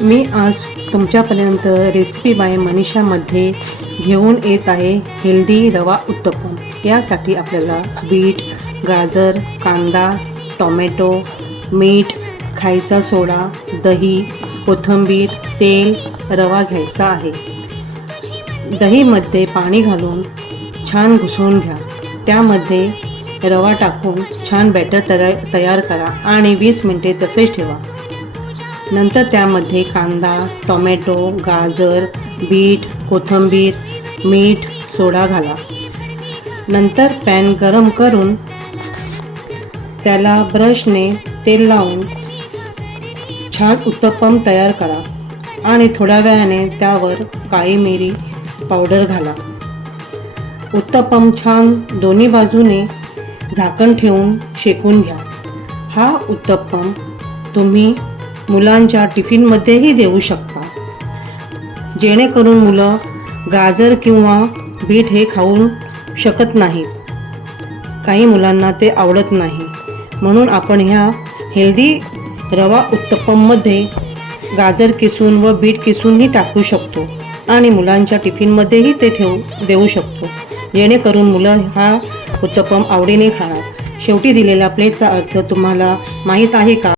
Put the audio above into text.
मी आज तुमच्यापर्यंत recipe bye मनीषामध्ये घेऊन येत आहे हेल्दी रवा उत्तपम। यासाठी आपल्याला बीट, गाजर, कांदा, टोमॅटो, मीठ, खायचा सोडा, दही, कोथिंबीर, तेल, रवा घ्यायचा आहे। दहीमध्ये पाणी घालून छान घुसवून घ्या। त्यामध्ये रवा टाकून छान बॅटर तयार करा आणि 20 मिनिटे तसेच ठेवा। नंतर त्यामध्ये कांदा, टोमॅटो, गाजर, बीट, कोथिंबीर, मीठ, सोडा घाला। नंतर पॅन गरम करून त्याला ब्रशने तेल लावून छान उत्तपम तयार करा आणि थोड्या वेळाने त्यावर काळी मिरी पावडर घाला। उत्तपम छान दोन्ही बाजूने झाकण ठेवून शेकून घ्या। हा उत्तपम तुम्ही मुलांच्या टिफिनमध्येही देऊ शकता, जेणेकरून मुलं गाजर किंवा बीट हे खाऊ शकत नाहीत। काही मुलांना ते आवडत नाही, म्हणून आपण ह्या हेल्दी रवा उत्तपममध्ये गाजर किसून व बीट किसूनही टाकू शकतो आणि मुलांच्या टिफिनमध्येही ते देऊ शकतो, जेणेकरून मुलं हा उत्तपम आवडीने खाणार। शेवटी दिलेल्या प्लेटचा अर्थ तुम्हाला माहीत आहे का?